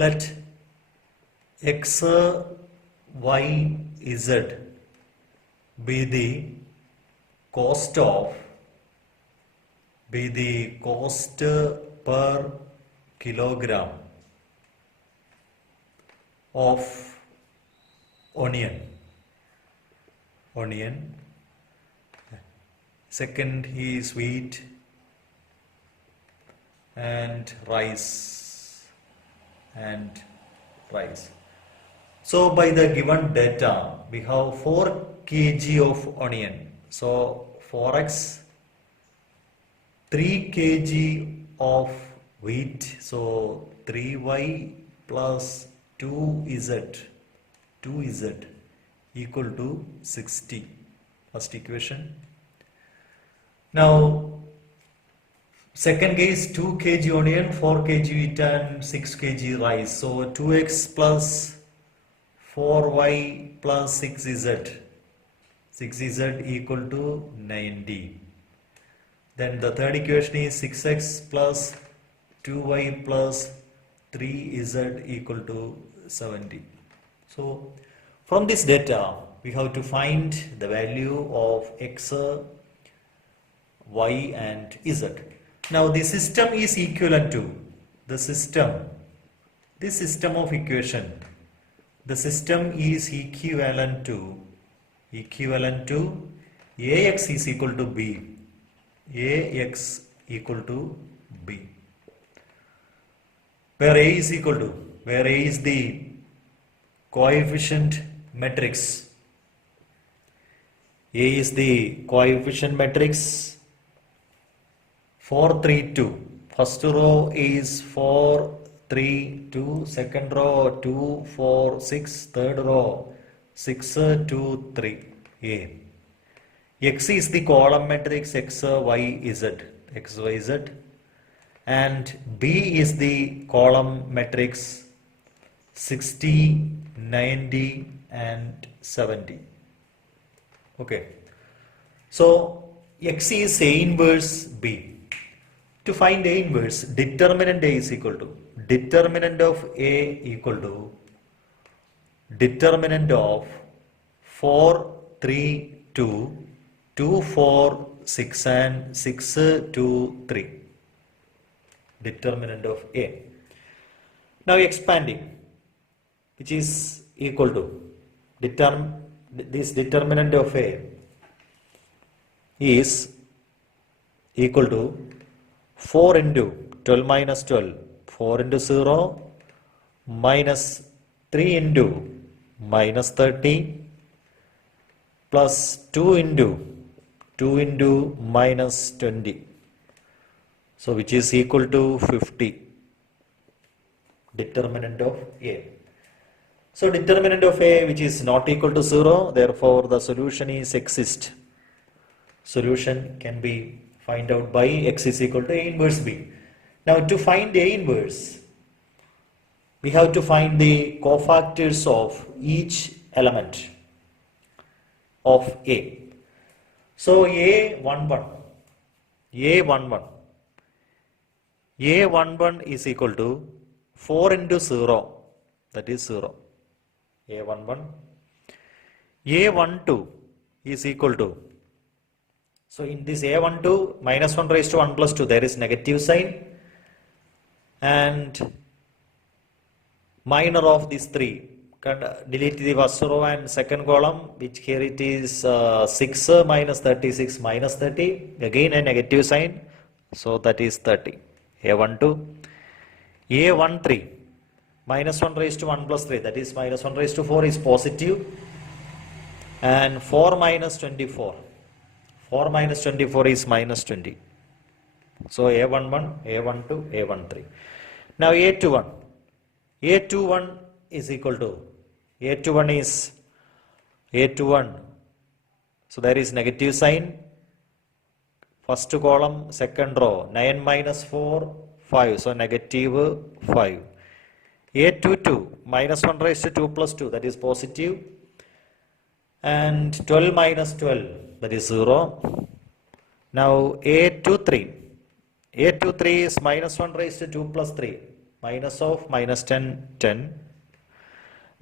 Let x, y, z be the cost per kilogram of onion. Second is wheat and rice. So by the given data, we have 4 kg of onion. So 4x, 3 kg of wheat. So 3y plus 2z equal to 60. First equation. Now second case, 2 kg onion, 4 kg wheat and 6 kg rice. So 2x plus 4y plus 6z equal to 90. Then the third equation is 6x plus 2y plus 3z equal to 70. So from this data, we have to find the value of x, y and z. Now the system is equivalent to this system of equation. The system is equivalent to ax is equal to b. Ax equal to b. Where a is the coefficient matrix. A is the coefficient matrix. 4, 3, 2. First row is 4, 3, 2. Second row 2, 4, 6. Third row 6, 2, 3. A. X is the column matrix x, y, z. And B is the column matrix 60, 90 and 70. Okay. So X is A inverse B. To find A inverse, determinant of A equal to determinant of 4, 3, 2, 2, 4, 6 and 6, 2, 3. Determinant of A. Now expanding, which is equal to this determinant of A is equal to 4 into 12 minus 12, 4 into 0 minus 3 into minus 30 plus 2 into minus 20. So which is equal to 50. Determinant of A. So determinant of A which is not equal to 0, therefore the solution is exist. Solution can be find out by x is equal to A inverse B. Now to find A inverse, we have to find the cofactors of each element of A. So A11 is equal to 4 into 0, that is 0. A11. A12 is equal to, so in this A12, minus 1 raised to 1 plus 2, there is negative sign, and minor of these 3. Delete the first row and second column, which here it is 6 minus 36 minus 30, again a negative sign, so that is 30. A12. A13, minus 1 raised to 1 plus 3, that is minus 1 raised to 4 is positive, and 4 minus 24. 4 minus 24 is minus 20. So A11, A12, A13. Now A21. A21 is equal to, A21, so there is negative sign. First column, second row, 9 minus 4, 5, so negative 5. A22, minus 1 raised to 2 plus 2, that is positive. And 12 minus 12, that is 0. Now A23 is minus 1 raised to 2 plus 3, minus of minus 10, 10.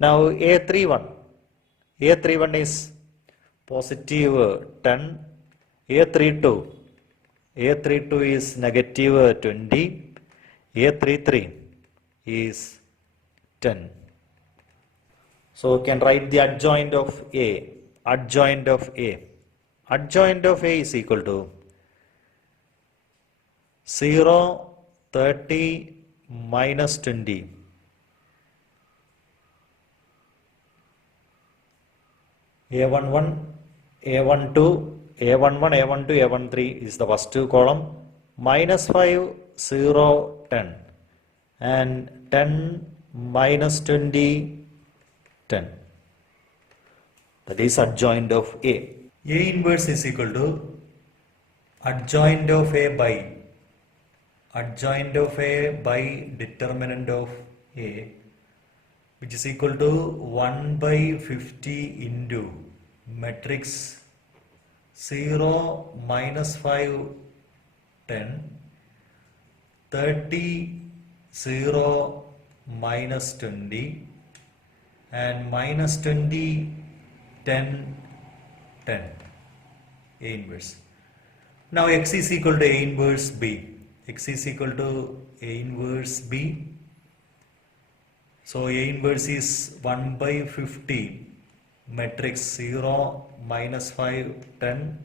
Now A31. A31 is positive 10. A32. A32 is negative 20. A33 is 10. So we can write the adjoint of A. Adjoint of A. Adjoint of A is equal to 0, 30 minus 20. A11, A12, A11, A12, A13 is the first two column. Minus 5, 0, 10. And 10 minus 20, 10. That is adjoint of A. A inverse is equal to adjoint of A by determinant of A, which is equal to 1 by 50 into matrix 0, minus 5, 10, 30, 0, minus 20, and minus 20, 10, 10. A inverse. Now x is equal to A inverse B. X is equal to A inverse B. So A inverse is 1 by 50 matrix 0, minus 5, 10,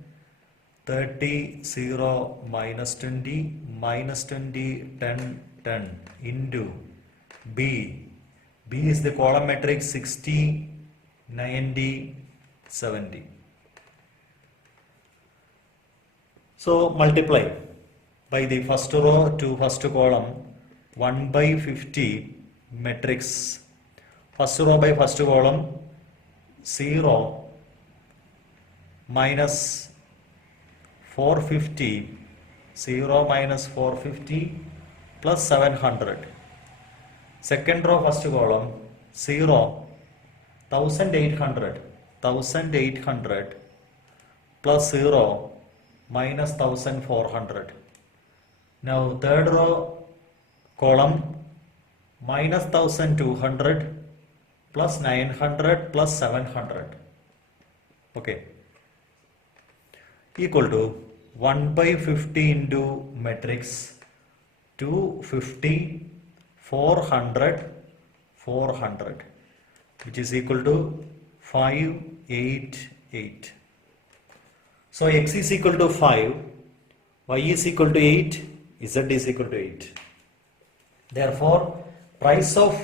30, 0, minus 20, minus 20, 10, 10 into B. B is the column matrix 60, 90, 70. So multiply by the first row to first column 1 by 50 matrix. First row by first column 0 minus 450, 0 minus 450 plus 700. Second row first column 0, 1800, 1800 plus 0 minus 1400. Now third row column minus 1200 plus 900 plus 700. Okay. Equal to 1 by 50 into matrix 250, 400, 400, which is equal to 588. So x is equal to 5, y is equal to 8, z is equal to 8. Therefore, price of,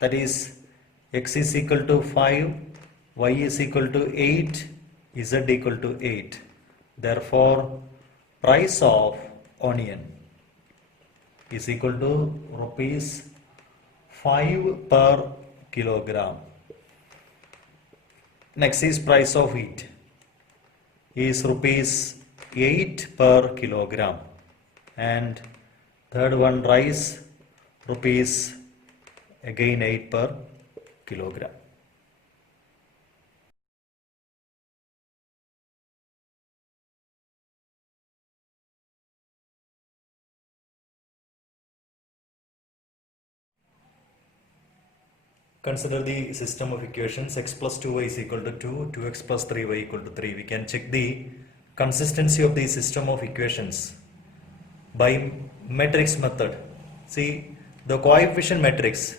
that is x is equal to 5, y is equal to 8, z equal to 8. Therefore, price of onion is equal to rupees 5 per kilogram. Next is price of wheat is rupees 8 per kilogram, and third one rice rupees again 8 per kilogram. Consider the system of equations. X plus 2y is equal to 2, 2x plus 3y equal to 3. We can check the consistency of the system of equations by matrix method. See, the coefficient matrix,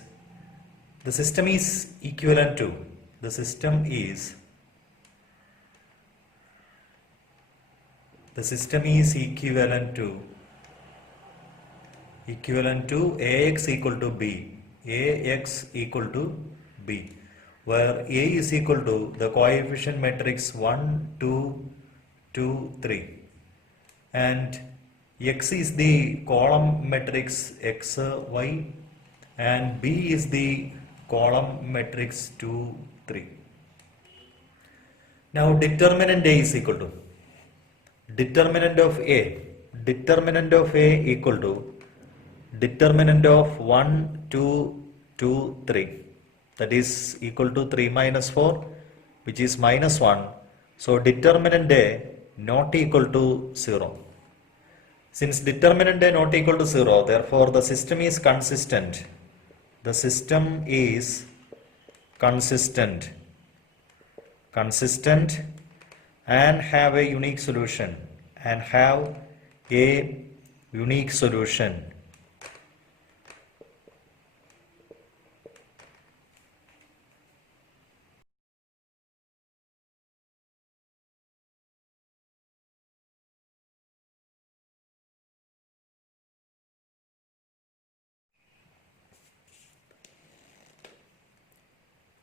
the system is equivalent to, the system is equivalent to Ax equal to B. Ax equal to B, where A is equal to the coefficient matrix 1, 2, 2, 3, and X is the column matrix X, Y, and B is the column matrix 2, 3. Now determinant A is equal to determinant of A equal to determinant of 1, 2, 2, 3, that is equal to 3 minus 4, which is minus 1. So determinant A not equal to 0. Since determinant A not equal to 0, therefore the system is consistent. The system is consistent and have a unique solution.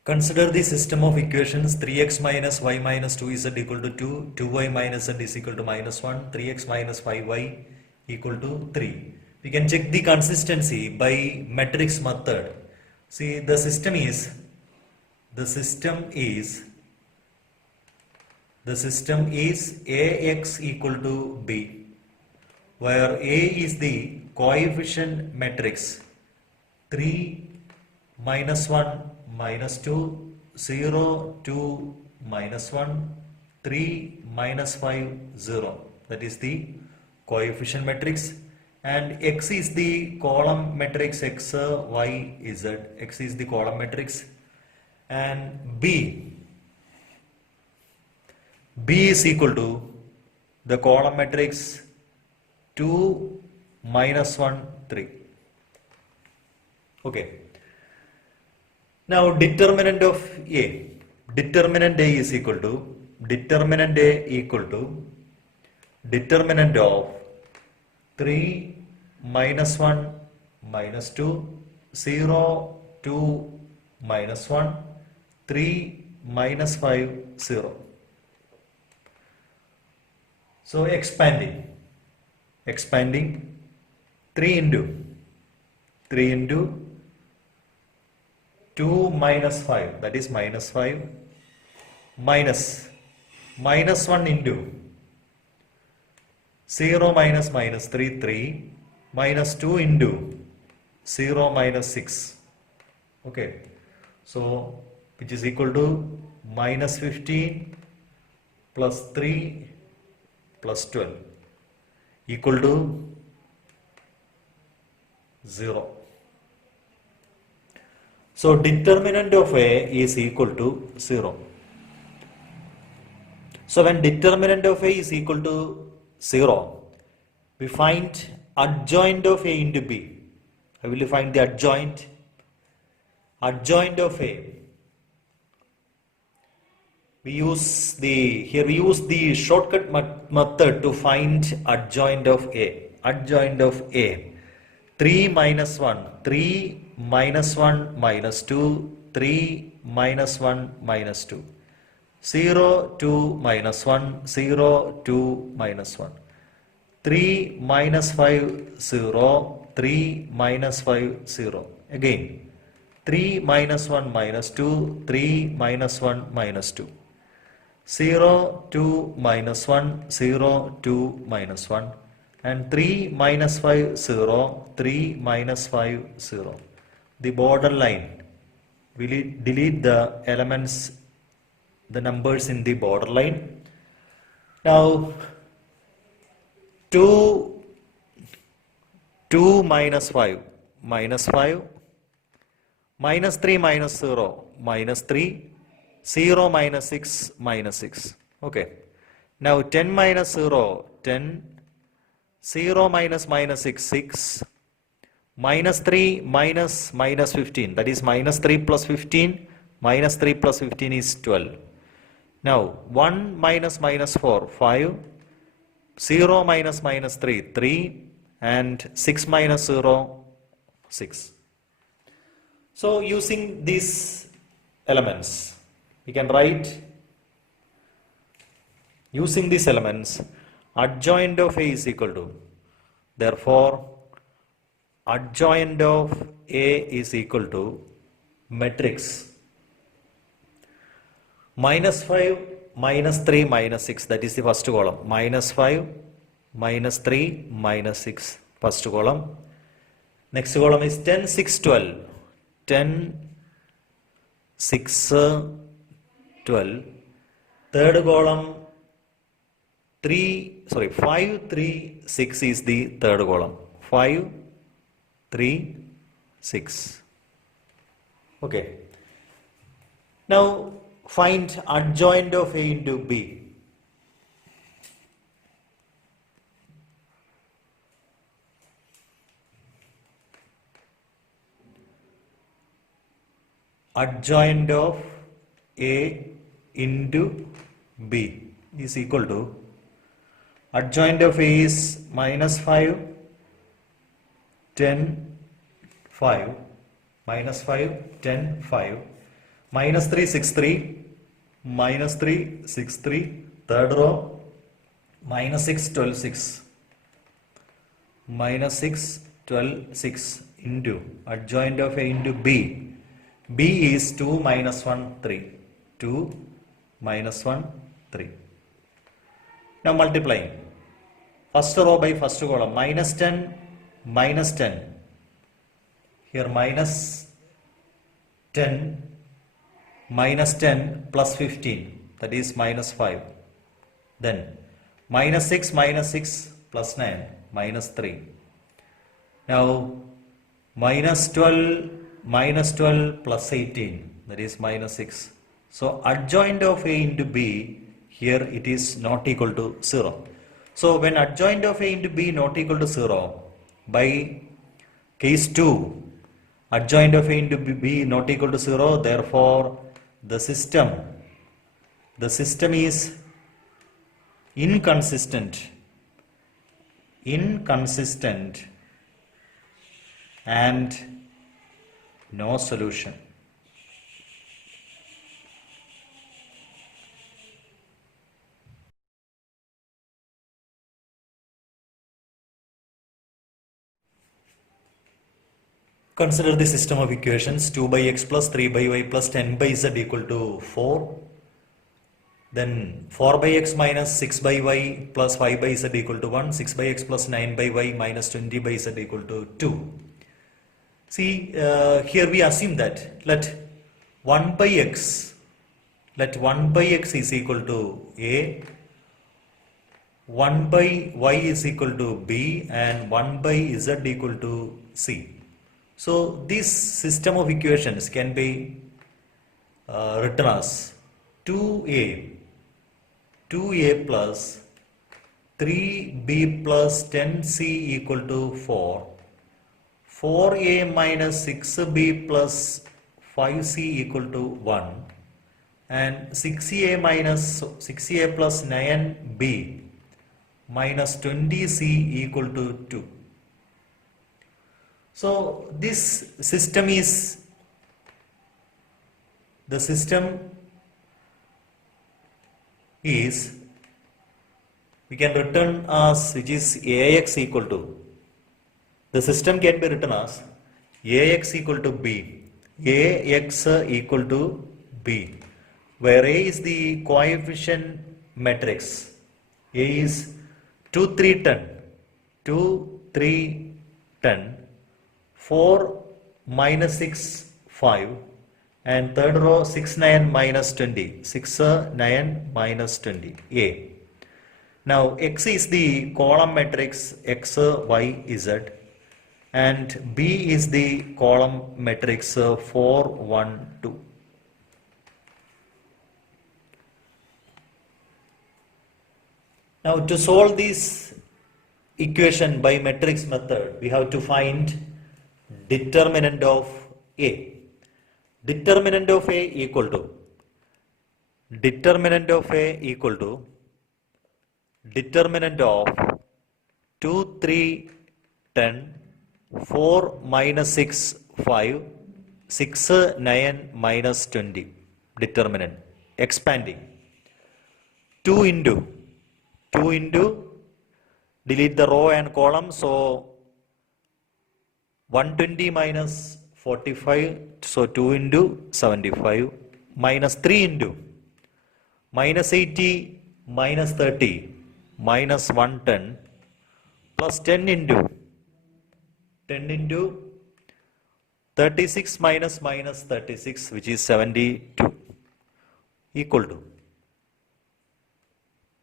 Consider the system of equations 3x minus y minus 2z equal to 2, 2y minus z is equal to minus 1, 3x minus 5y equal to 3. We can check the consistency by matrix method. See, the system is Ax equal to b, where A is the coefficient matrix 3 minus 1 minus 2, 0, 2, minus 1, 3, minus 5, 0. That is the coefficient matrix. And X is the column matrix X, Y, Z. X is the column matrix. And B is equal to the column matrix 2, minus 1, 3. Okay. Now determinant of A. Determinant A is equal to determinant of 3 minus 1 minus 2, 0, 2, minus 1, 3, minus 5, 0. So expanding 3 into 2 minus 5, that is minus 5, minus 1 into 0 minus minus 3, 3, minus 2 into 0 minus 6. Okay, so which is equal to minus 15 plus 3 plus 12 equal to 0. So determinant of A is equal to 0. So when determinant of A is equal to 0, we find adjoint of A into B. How will you find the adjoint? Adjoint of A. We use the shortcut method to find adjoint of A. Adjoint of A. 3 minus 1, 3 minus 1 minus 2, 3 minus 1 minus 2, 0, 2 minus 1, 0, 2 minus 1, 3 minus 5, 0, 3 minus 5, 0. Again, 3 minus 1 minus 2, 3 minus 1 minus 2, 0, 2 minus 1, 0, 2 minus 1, and 3 minus 5, 0, 3 minus 5, 0. The borderline, we delete the elements, the numbers in the borderline. Now 2 minus 5, minus 5, minus 3 minus 0, minus 3, 0 minus 6, minus 6. Okay. Now 10 minus 0, 10, 0 minus minus 6, 6, minus 3 minus 15, that is minus 3 plus 15, minus 3 plus 15 is 12. Now 1 minus minus 4, 5, 0 minus minus 3, 3, and 6 minus 0, 6. So using these elements, we can write, using these elements, adjoint of A is equal to, therefore adjoint of A is equal to matrix minus 5, minus 3, minus 6, that is the first column, minus 5, minus 3, minus 6, first column. Next column is 10, 6, 12, 10, 6, 12. Third column 5, 3, 6 is the third column. 5, 3, 6. Okay. Now find adjoint of A into B. Adjoint of A into B is equal to adjoint of A is minus 5, 10, 5, minus 5, 10, 5, minus 3, 6, 3, minus 3, 6, 3, third row, minus 6, 12, 6, minus 6, 12, 6 into adjoint of A into B. B is 2 minus 1, 3. 2 minus 1, 3. Now multiplying. First row by first column. Minus 10, minus 10. Here minus 10, minus 10 plus 15. That is minus 5. Then minus 6 plus 9. Minus 3. Now minus 12 plus 18, that is minus 6. So adjoint of A into B, here it is not equal to 0. So when adjoint of A into B not equal to 0, by case 2, adjoint of A into B not equal to 0, therefore the system is inconsistent and no solution. Consider the system of equations 2 by x plus 3 by y plus 10 by z equal to 4. Then 4 by x minus 6 by y plus 5 by z equal to 1. 6 by x plus 9 by y minus 20 by z equal to 2. See, here we assume that let 1 by x is equal to A, 1 by y is equal to B, and 1 by z equal to C. So this system of equations can be written as 2A plus 3B plus 10C equal to 4. 4A minus 6B plus 5C equal to 1, and 6A plus 9B minus 20C equal to 2. So this system is we can return as which is AX equal to. The system can be written as AX equal to B, AX equal to B, where A is the coefficient matrix. A is 2, 3, 10, 2, 3, 10, 4, minus 6, 5, and third row 6, 9, minus 20, 6, 9, minus 20, A. Now X is the column matrix X, Y, Z, and B is the column matrix 4, 1, 2. Now to solve this equation by matrix method, we have to find determinant of A. Determinant of A equal to determinant of 2, 3, 10, 4, minus 6, 5, 6, 9, minus 20. Determinant. Expanding. 2 into delete the row and column, so 120 minus 45, so 2 into 75, minus 3 into minus 80 minus 30 minus 110 plus 10 into 36 minus 36, which is 72, equal to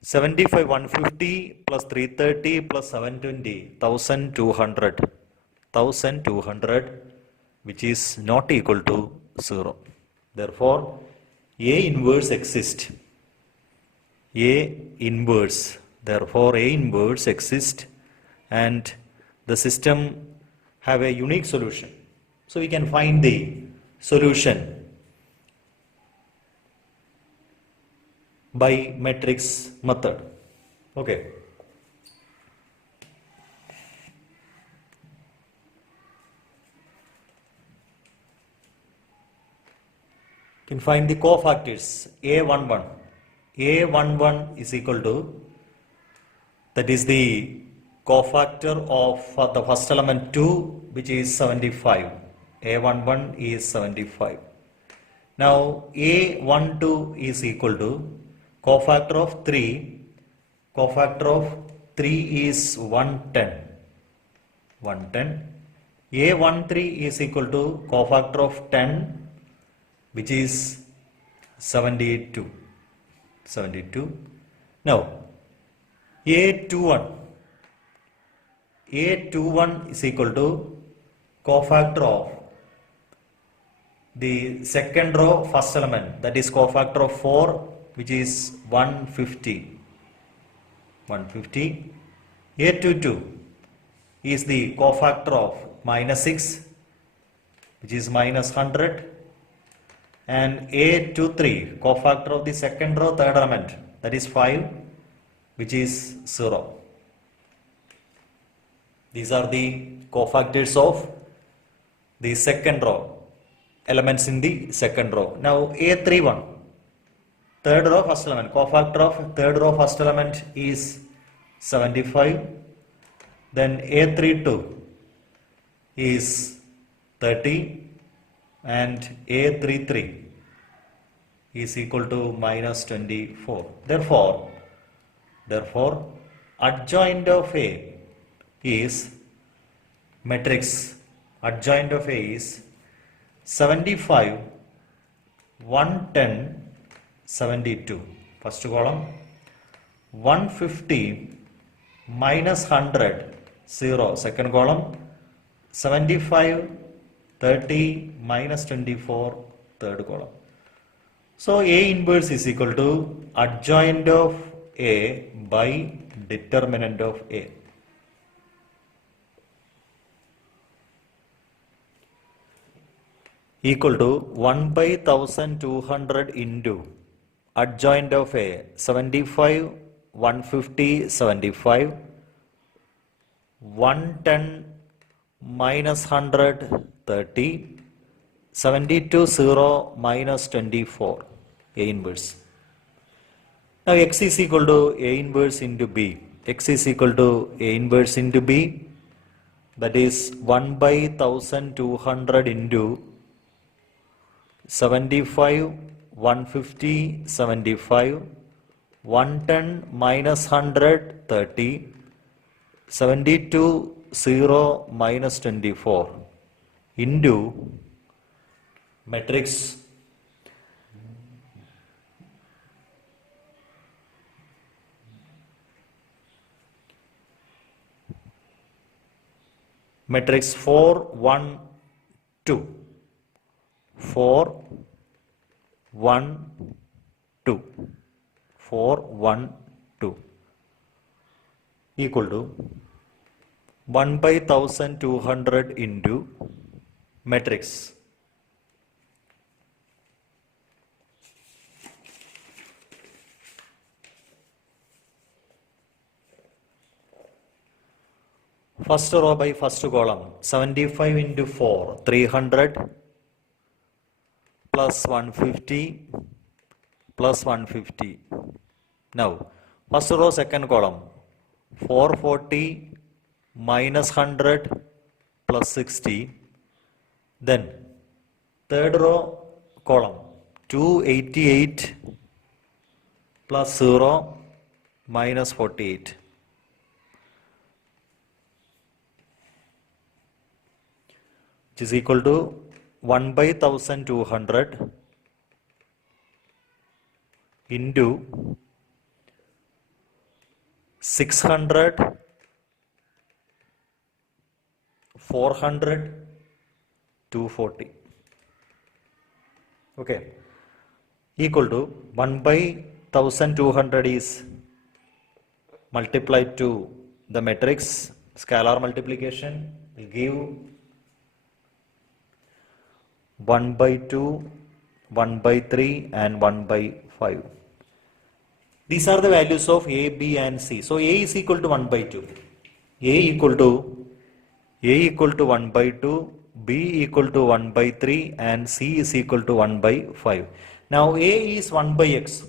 75 150 plus 330 plus 720 1200 which is not equal to 0. Therefore A inverse exists. A inverse, therefore A inverse exists and the system have a unique solution. So we can find the solution by matrix method. Okay. You can find the cofactors A11. A11 is equal to, that is the cofactor of the first element 2, which is 75. A11 is 75. Now A12 is equal to cofactor of 3. Cofactor of 3 is 110. 110. A13 is equal to cofactor of 10, which is 72. 72. Now A21. A21 is equal to cofactor of the second row first element, that is cofactor of 4, which is 150. 150. A22 is the cofactor of minus 6, which is minus 100. And A23 cofactor of the second row third element, that is 5, which is 0. These are the cofactors of the second row, elements in the second row. Now A31, third row first element, cofactor of third row first element is 75. Then A32 is 30 and A33 is equal to minus 24. Therefore adjoint of A is matrix, adjoint of A is 75 110 72. First column 150 minus 100 0. Second column 75 30 minus 24. Third column. So A inverse is equal to adjoint of A by determinant of A. Equal to 1 by 1200 into adjoint of A 75 150 75 110 minus 100 30 72 0 minus 24. A inverse. Now x is equal to A inverse into B. X is equal to A inverse into B, that is 1 by 1200 into 75 150 75 110 minus 100 30 72 0 minus 24 into matrix matrix 4 1 2 4 1 2 4 1 2 equal to 1 by 1200 into matrix first row by first column 75 into 4 300 plus 150 plus 150. Now first row second column 440 minus 100 plus 60. Then third row column 288 plus 0 minus 48, which is equal to 1 by 1200 into 600, 400, 240. Okay, equal to 1 by 1200 is multiplied to the matrix scalar multiplication will give 1 by 2, 1 by 3 and 1 by 5. These are the values of A, B and C. So A is equal to 1 by 2. A equal to 1 by 2, B equal to 1 by 3 and C is equal to 1 by 5. Now A is 1 by X.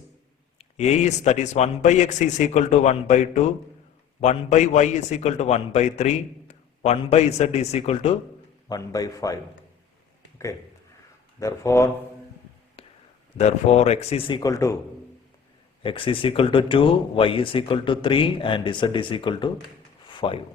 A is, that is 1 by X is equal to 1 by 2, 1 by Y is equal to 1 by 3, 1 by Z is equal to 1 by 5. Okay. Therefore X is equal to 2, Y is equal to 3 and Z is equal to 5.